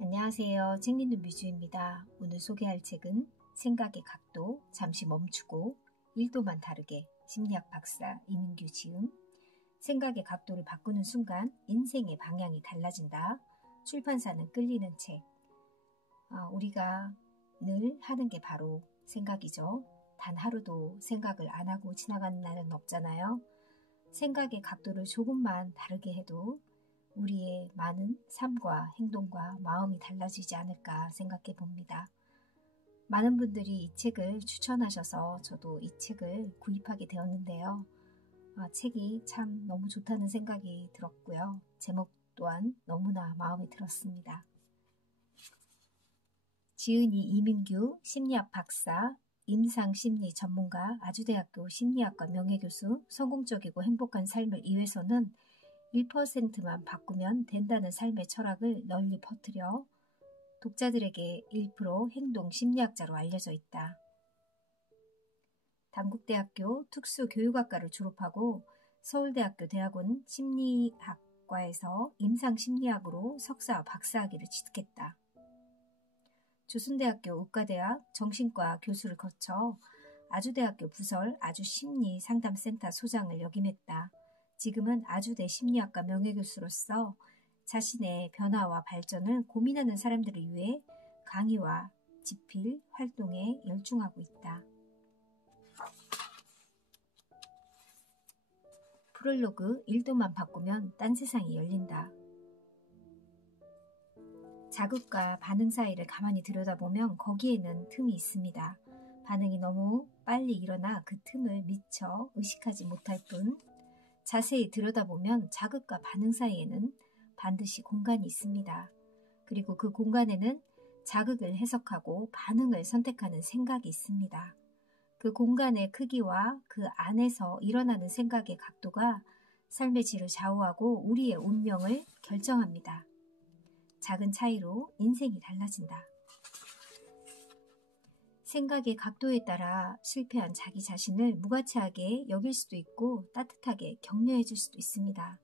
안녕하세요. 책 읽는 뮤즈입니다. 오늘 소개할 책은 생각의 각도, 잠시 멈추고 1도만 다르게 심리학 박사 이민규 지음 생각의 각도를 바꾸는 순간 인생의 방향이 달라진다. 출판사는 끌리는 책. 우리가 늘 하는 게 바로 생각이죠. 단 하루도 생각을 안 하고 지나가는 날은 없잖아요. 생각의 각도를 조금만 다르게 해도 우리의 많은 삶과 행동과 마음이 달라지지 않을까 생각해 봅니다. 많은 분들이 이 책을 추천하셔서 저도 이 책을 구입하게 되었는데요. 책이 참 너무 좋다는 생각이 들었고요. 제목 또한 너무나 마음에 들었습니다. 지은이 이민규 심리학 박사, 임상심리 전문가, 아주대학교 심리학과 명예교수, 성공적이고 행복한 삶을 위해서는 1%만 바꾸면 된다는 삶의 철학을 널리 퍼뜨려 독자들에게 1% 행동 심리학자로 알려져 있다. 단국대학교 특수교육학과를 졸업하고 서울대학교 대학원 심리학과에서 임상심리학으로 석사, 박사학위를 취득했다. 조순대학교 의과대학 정신과 교수를 거쳐 아주대학교 부설 아주심리상담센터 소장을 역임했다. 지금은 아주대 심리학과 명예교수로서 자신의 변화와 발전을 고민하는 사람들을 위해 강의와 집필 활동에 열중하고 있다. 프롤로그 1도만 바꾸면 딴 세상이 열린다. 자극과 반응 사이를 가만히 들여다보면 거기에는 틈이 있습니다. 반응이 너무 빨리 일어나 그 틈을 미처 의식하지 못할 뿐 자세히 들여다보면 자극과 반응 사이에는 반드시 공간이 있습니다. 그리고 그 공간에는 자극을 해석하고 반응을 선택하는 생각이 있습니다. 그 공간의 크기와 그 안에서 일어나는 생각의 각도가 삶의 질을 좌우하고 우리의 운명을 결정합니다. 작은 차이로 인생이 달라진다. 생각의 각도에 따라 실패한 자기 자신을 무가치하게 여길 수도 있고 따뜻하게 격려해 줄 수도 있습니다.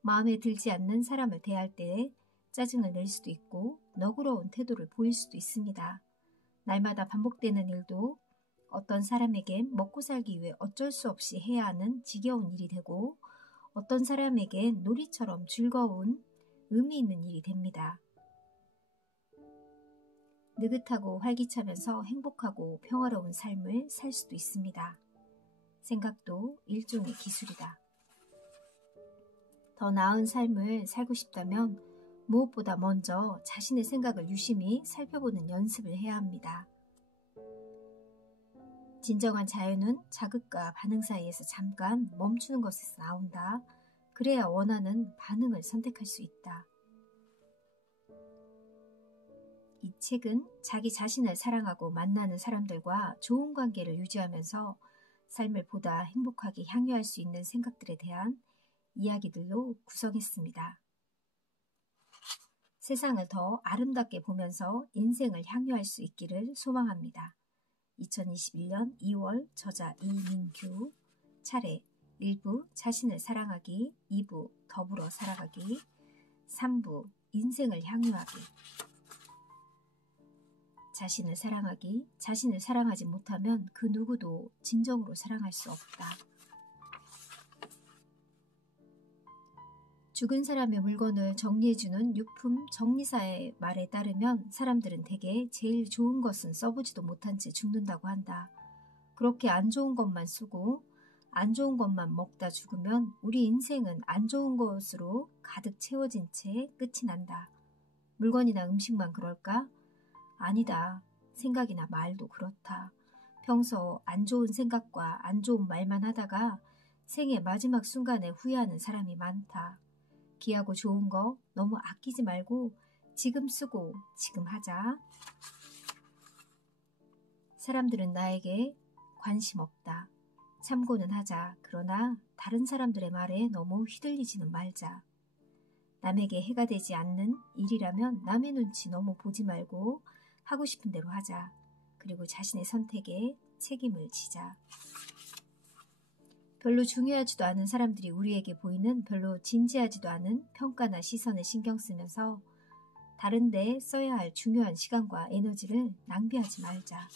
마음에 들지 않는 사람을 대할 때 짜증을 낼 수도 있고 너그러운 태도를 보일 수도 있습니다. 날마다 반복되는 일도 어떤 사람에겐 먹고 살기 위해 어쩔 수 없이 해야 하는 지겨운 일이 되고 어떤 사람에겐 놀이처럼 즐거운 의미 있는 일이 됩니다. 느긋하고 활기차면서 행복하고 평화로운 삶을 살 수도 있습니다. 생각도 일종의 기술이다. 더 나은 삶을 살고 싶다면 무엇보다 먼저 자신의 생각을 유심히 살펴보는 연습을 해야 합니다. 진정한 자유는 자극과 반응 사이에서 잠깐 멈추는 것에서 나온다. 그래야 원하는 반응을 선택할 수 있다. 이 책은 자기 자신을 사랑하고 만나는 사람들과 좋은 관계를 유지하면서 삶을 보다 행복하게 향유할 수 있는 생각들에 대한 이야기들로 구성했습니다. 세상을 더 아름답게 보면서 인생을 향유할 수 있기를 소망합니다. 2021년 2월 저자 이민규 차례 1부 자신을 사랑하기, 2부 더불어 살아가기, 3부 인생을 향유하기. 자신을 사랑하기, 자신을 사랑하지 못하면 그 누구도 진정으로 사랑할 수 없다. 죽은 사람의 물건을 정리해주는 유품 정리사의 말에 따르면 사람들은 대개 제일 좋은 것은 써보지도 못한 채 죽는다고 한다. 그렇게 안 좋은 것만 쓰고 안 좋은 것만 먹다 죽으면 우리 인생은 안 좋은 것으로 가득 채워진 채 끝이 난다. 물건이나 음식만 그럴까? 아니다. 생각이나 말도 그렇다. 평소 안 좋은 생각과 안 좋은 말만 하다가 생의 마지막 순간에 후회하는 사람이 많다. 귀하고 좋은 거 너무 아끼지 말고 지금 쓰고 지금 하자. 사람들은 나에게 관심 없다. 참고는 하자. 그러나 다른 사람들의 말에 너무 휘둘리지는 말자. 남에게 해가 되지 않는 일이라면 남의 눈치 너무 보지 말고 하고 싶은 대로 하자. 그리고 자신의 선택에 책임을 지자. 별로 중요하지도 않은 사람들이 우리에게 보이는 별로 진지하지도 않은 평가나 시선에 신경 쓰면서 다른 데 써야 할 중요한 시간과 에너지를 낭비하지 말자.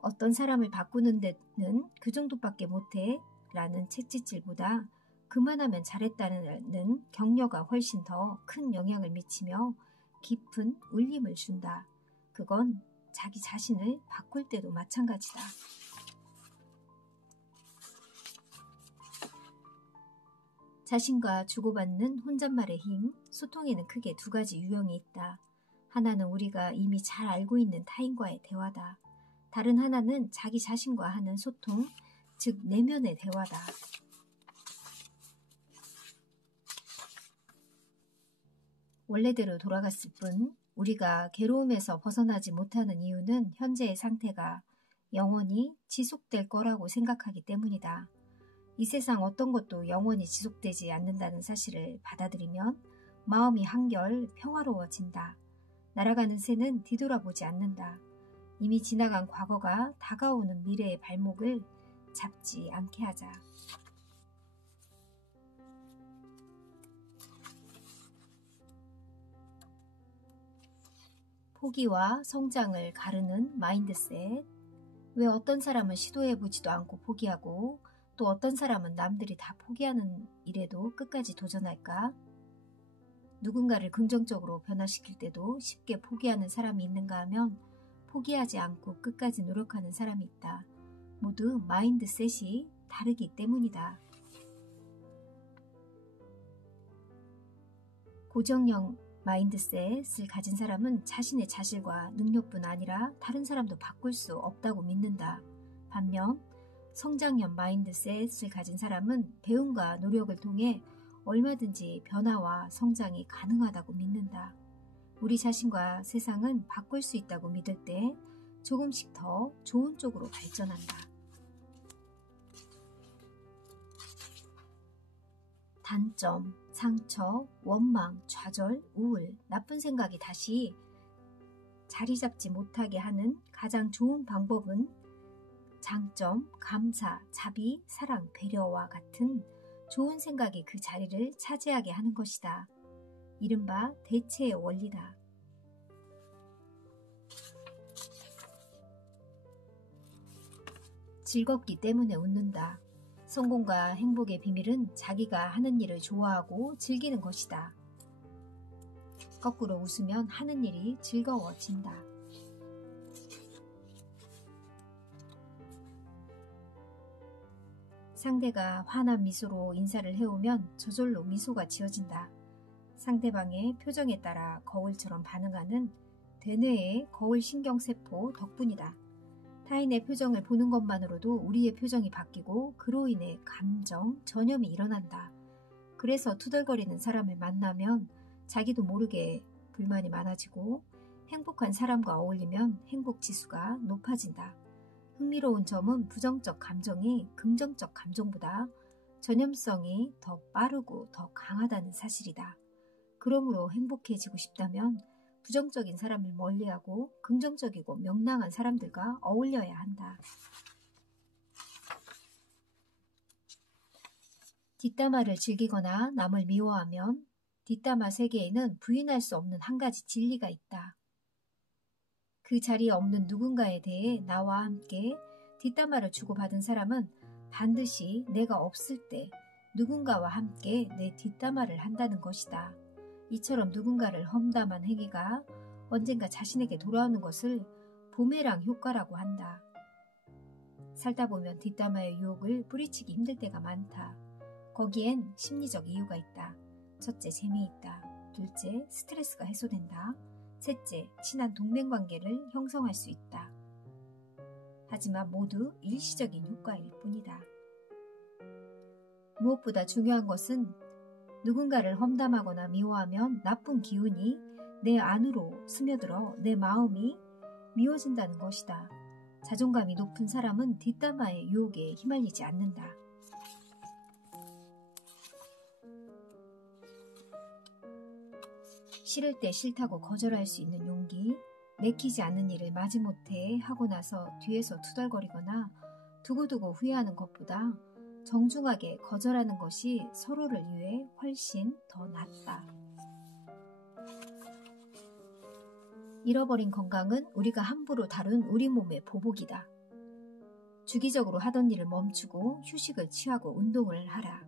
어떤 사람을 바꾸는 데는 그 정도밖에 못해 라는 채찍질보다 그만하면 잘했다는 격려가 훨씬 더 큰 영향을 미치며 깊은 울림을 준다. 그건 자기 자신을 바꿀 때도 마찬가지다. 자신과 주고받는 혼잣말의 힘, 소통에는 크게 두 가지 유형이 있다. 하나는 우리가 이미 잘 알고 있는 타인과의 대화다. 다른 하나는 자기 자신과 하는 소통, 즉 내면의 대화다. 원래대로 돌아갔을 뿐 우리가 괴로움에서 벗어나지 못하는 이유는 현재의 상태가 영원히 지속될 거라고 생각하기 때문이다. 이 세상 어떤 것도 영원히 지속되지 않는다는 사실을 받아들이면 마음이 한결 평화로워진다. 날아가는 새는 뒤돌아보지 않는다. 이미 지나간 과거가 다가오는 미래의 발목을 잡지 않게 하자. 포기와 성장을 가르는 마인드셋. 왜 어떤 사람은 시도해보지도 않고 포기하고 또 어떤 사람은 남들이 다 포기하는 일에도 끝까지 도전할까? 누군가를 긍정적으로 변화시킬 때도 쉽게 포기하는 사람이 있는가 하면 포기하지 않고 끝까지 노력하는 사람이 있다. 모두 마인드셋이 다르기 때문이다. 고정형 마인드셋을 가진 사람은 자신의 자질과 능력뿐 아니라 다른 사람도 바꿀 수 없다고 믿는다. 반면 성장형 마인드셋을 가진 사람은 배움과 노력을 통해 얼마든지 변화와 성장이 가능하다고 믿는다. 우리 자신과 세상은 바꿀 수 있다고 믿을 때 조금씩 더 좋은 쪽으로 발전한다. 단점, 상처, 원망, 좌절, 우울, 나쁜 생각이 다시 자리 잡지 못하게 하는 가장 좋은 방법은 장점, 감사, 자비, 사랑, 배려와 같은 좋은 생각이 그 자리를 차지하게 하는 것이다. 이른바 대체의 원리다. 즐겁기 때문에 웃는다. 성공과 행복의 비밀은 자기가 하는 일을 좋아하고 즐기는 것이다. 거꾸로 웃으면 하는 일이 즐거워진다. 상대가 환한 미소로 인사를 해오면 저절로 미소가 지어진다. 상대방의 표정에 따라 거울처럼 반응하는 대뇌의 거울 신경세포 덕분이다. 타인의 표정을 보는 것만으로도 우리의 표정이 바뀌고 그로 인해 감정, 전염이 일어난다. 그래서 투덜거리는 사람을 만나면 자기도 모르게 불만이 많아지고 행복한 사람과 어울리면 행복지수가 높아진다. 흥미로운 점은 부정적 감정이 긍정적 감정보다 전염성이 더 빠르고 더 강하다는 사실이다. 그러므로 행복해지고 싶다면 부정적인 사람을 멀리하고 긍정적이고 명랑한 사람들과 어울려야 한다. 뒷담화를 즐기거나 남을 미워하면 뒷담화 세계에는 부인할 수 없는 한 가지 진리가 있다. 그 자리에 없는 누군가에 대해 나와 함께 뒷담화를 주고받은 사람은 반드시 내가 없을 때 누군가와 함께 내 뒷담화를 한다는 것이다. 이처럼 누군가를 험담한 행위가 언젠가 자신에게 돌아오는 것을 부메랑 효과라고 한다. 살다 보면 뒷담화의 유혹을 뿌리치기 힘들 때가 많다. 거기엔 심리적 이유가 있다. 첫째, 재미있다. 둘째, 스트레스가 해소된다. 셋째, 친한 동맹관계를 형성할 수 있다. 하지만 모두 일시적인 효과일 뿐이다. 무엇보다 중요한 것은 누군가를 험담하거나 미워하면 나쁜 기운이 내 안으로 스며들어 내 마음이 미워진다는 것이다. 자존감이 높은 사람은 뒷담화의 유혹에 휘말리지 않는다. 싫을 때 싫다고 거절할 수 있는 용기, 내키지 않는 일을 마지못해 하고 나서 뒤에서 투덜거리거나 두고두고 후회하는 것보다 정중하게 거절하는 것이 서로를 위해 훨씬 더 낫다. 잃어버린 건강은 우리가 함부로 다룬 우리 몸의 보복이다. 주기적으로 하던 일을 멈추고 휴식을 취하고 운동을 하라.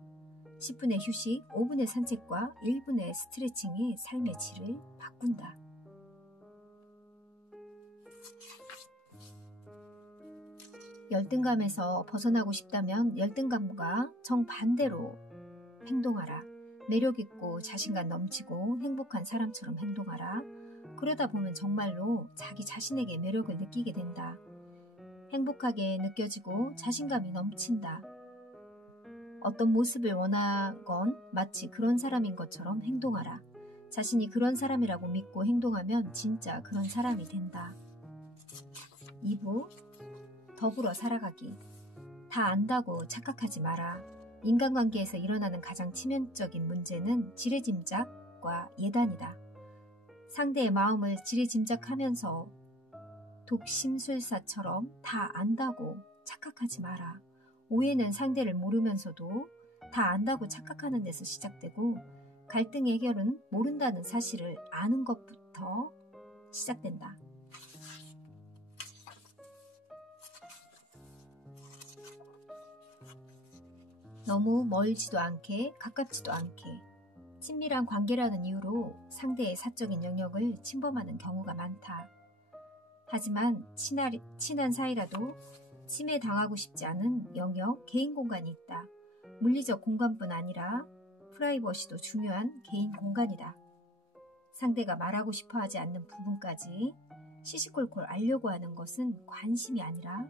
10분의 휴식, 5분의 산책과 1분의 스트레칭이 삶의 질을 바꾼다. 열등감에서 벗어나고 싶다면 열등감과 정반대로 행동하라. 매력있고 자신감 넘치고 행복한 사람처럼 행동하라. 그러다 보면 정말로 자기 자신에게 매력을 느끼게 된다. 행복하게 느껴지고 자신감이 넘친다. 어떤 모습을 원하건 마치 그런 사람인 것처럼 행동하라. 자신이 그런 사람이라고 믿고 행동하면 진짜 그런 사람이 된다. 2부 더불어 살아가기. 다 안다고 착각하지 마라. 인간관계에서 일어나는 가장 치명적인 문제는 지레짐작과 예단이다. 상대의 마음을 지레짐작하면서 독심술사처럼 다 안다고 착각하지 마라. 오해는 상대를 모르면서도 다 안다고 착각하는 데서 시작되고 갈등 해결은 모른다는 사실을 아는 것부터 시작된다. 너무 멀지도 않게 가깝지도 않게 친밀한 관계라는 이유로 상대의 사적인 영역을 침범하는 경우가 많다. 하지만 친한 사이라도 침해당하고 싶지 않은 영역, 개인 공간이 있다. 물리적 공간뿐 아니라 프라이버시도 중요한 개인 공간이다. 상대가 말하고 싶어 하지 않는 부분까지 시시콜콜 알려고 하는 것은 관심이 아니라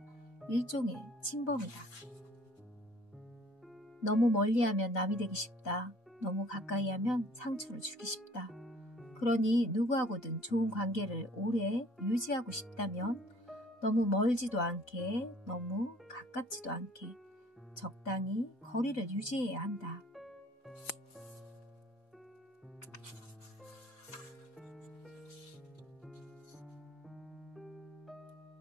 일종의 침범이다. 너무 멀리하면 남이 되기 쉽다. 너무 가까이 하면 상처를 주기 쉽다. 그러니 누구하고든 좋은 관계를 오래 유지하고 싶다면 너무 멀지도 않게 너무 가깝지도 않게 적당히 거리를 유지해야 한다.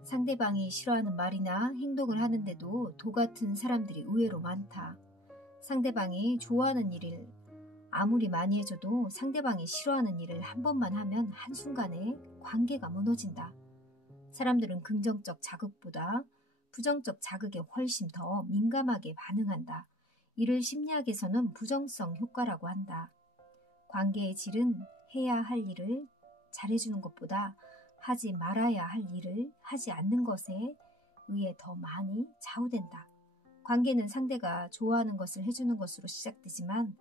상대방이 싫어하는 말이나 행동을 하는데도 도 같은 사람들이 의외로 많다. 상대방이 좋아하는 일을 아무리 많이 해줘도 상대방이 싫어하는 일을 한 번만 하면 한순간에 관계가 무너진다. 사람들은 긍정적 자극보다 부정적 자극에 훨씬 더 민감하게 반응한다. 이를 심리학에서는 부정성 효과라고 한다. 관계의 질은 해야 할 일을 잘해주는 것보다 하지 말아야 할 일을 하지 않는 것에 의해 더 많이 좌우된다. 관계는 상대가 좋아하는 것을 해주는 것으로 시작되지만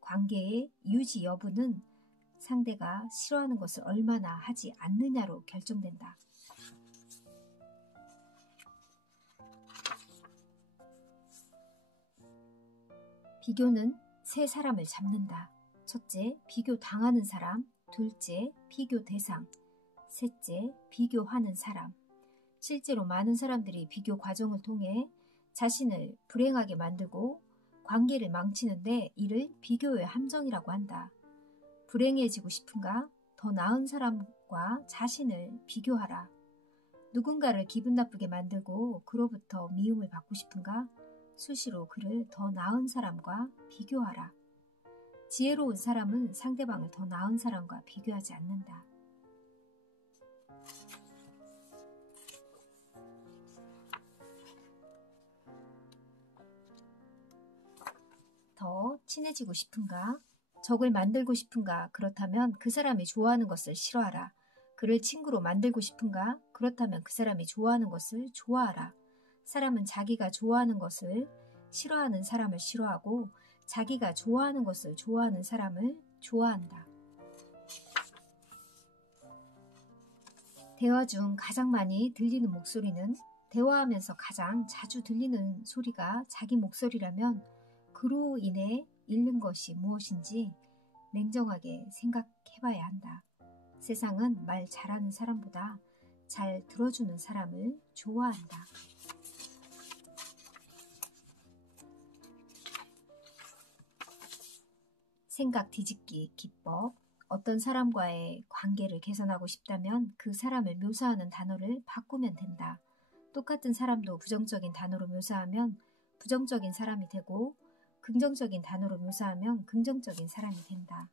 관계의 유지 여부는 상대가 싫어하는 것을 얼마나 하지 않느냐로 결정된다. 비교는 세 사람을 잡는다. 첫째, 비교 당하는 사람. 둘째, 비교 대상. 셋째, 비교하는 사람. 실제로 많은 사람들이 비교 과정을 통해 자신을 불행하게 만들고 관계를 망치는데 이를 비교의 함정이라고 한다. 불행해지고 싶은가? 더 나은 사람과 자신을 비교하라. 누군가를 기분 나쁘게 만들고 그로부터 미움을 받고 싶은가? 수시로 그를 더 나은 사람과 비교하라. 지혜로운 사람은 상대방을 더 나은 사람과 비교하지 않는다. 더 친해지고 싶은가? 적을 만들고 싶은가? 그렇다면 그 사람이 좋아하는 것을 싫어하라. 그를 친구로 만들고 싶은가? 그렇다면 그 사람이 좋아하는 것을 좋아하라. 사람은 자기가 좋아하는 것을 싫어하는 사람을 싫어하고 자기가 좋아하는 것을 좋아하는 사람을 좋아한다. 대화 중 가장 많이 들리는 목소리는 대화하면서 가장 자주 들리는 소리가 자기 목소리라면 그로 인해 잃는 것이 무엇인지 냉정하게 생각해봐야 한다. 세상은 말 잘하는 사람보다 잘 들어주는 사람을 좋아한다. 생각 뒤집기 기법. 어떤 사람과의 관계를 개선하고 싶다면 그 사람을 묘사하는 단어를 바꾸면 된다. 똑같은 사람도 부정적인 단어로 묘사하면 부정적인 사람이 되고 긍정적인 단어로 묘사하면 긍정적인 사람이 된다.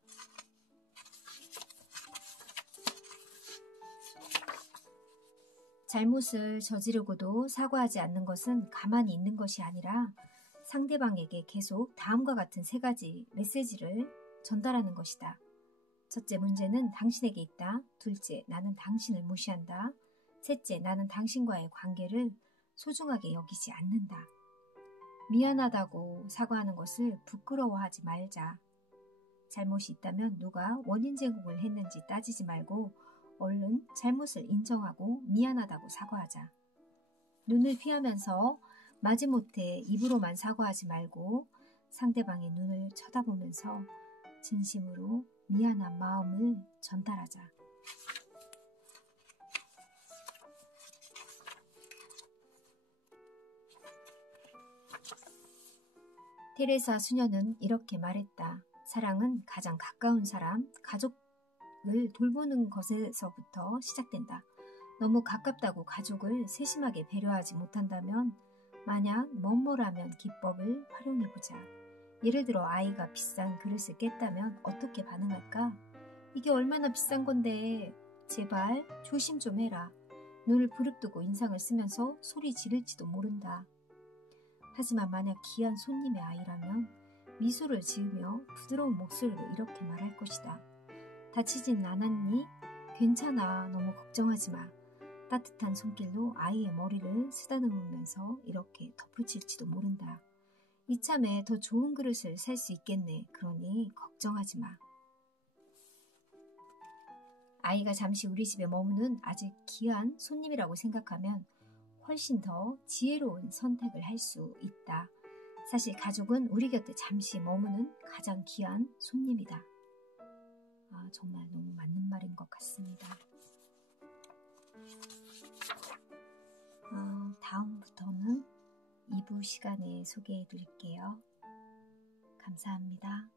잘못을 저지르고도 사과하지 않는 것은 가만히 있는 것이 아니라 상대방에게 계속 다음과 같은 3가지 메시지를 전달하는 것이다. 첫째, 문제는 당신에게 있다. 둘째, 나는 당신을 무시한다. 셋째, 나는 당신과의 관계를 소중하게 여기지 않는다. 미안하다고 사과하는 것을 부끄러워하지 말자. 잘못이 있다면 누가 원인 제공을 했는지 따지지 말고 얼른 잘못을 인정하고 미안하다고 사과하자. 눈을 피하면서 마지못해 입으로만 사과하지 말고 상대방의 눈을 쳐다보면서 진심으로 미안한 마음을 전달하자. 테레사 수녀는 이렇게 말했다. 사랑은 가장 가까운 사람, 가족을 돌보는 것에서부터 시작된다. 너무 가깝다고 가족을 세심하게 배려하지 못한다면 만약 뭐뭐라면 기법을 활용해보자. 예를 들어 아이가 비싼 그릇을 깼다면 어떻게 반응할까? 이게 얼마나 비싼 건데 제발 조심 좀 해라. 눈을 부릅뜨고 인상을 쓰면서 소리 지를지도 모른다. 하지만 만약 귀한 손님의 아이라면 미소를 지으며 부드러운 목소리로 이렇게 말할 것이다. 다치진 않았니? 괜찮아. 너무 걱정하지 마. 따뜻한 손길로 아이의 머리를 쓰다듬으면서 이렇게 덧붙일지도 모른다. 이참에 더 좋은 그릇을 살 수 있겠네. 그러니 걱정하지 마. 아이가 잠시 우리 집에 머무는 아직 귀한 손님이라고 생각하면 훨씬 더 지혜로운 선택을 할 수 있다. 사실 가족은 우리 곁에 잠시 머무는 가장 귀한 손님이다. 정말 너무 맞는 말인 것 같습니다. 다음부터는 2부 시간에 소개해 드릴게요. 감사합니다.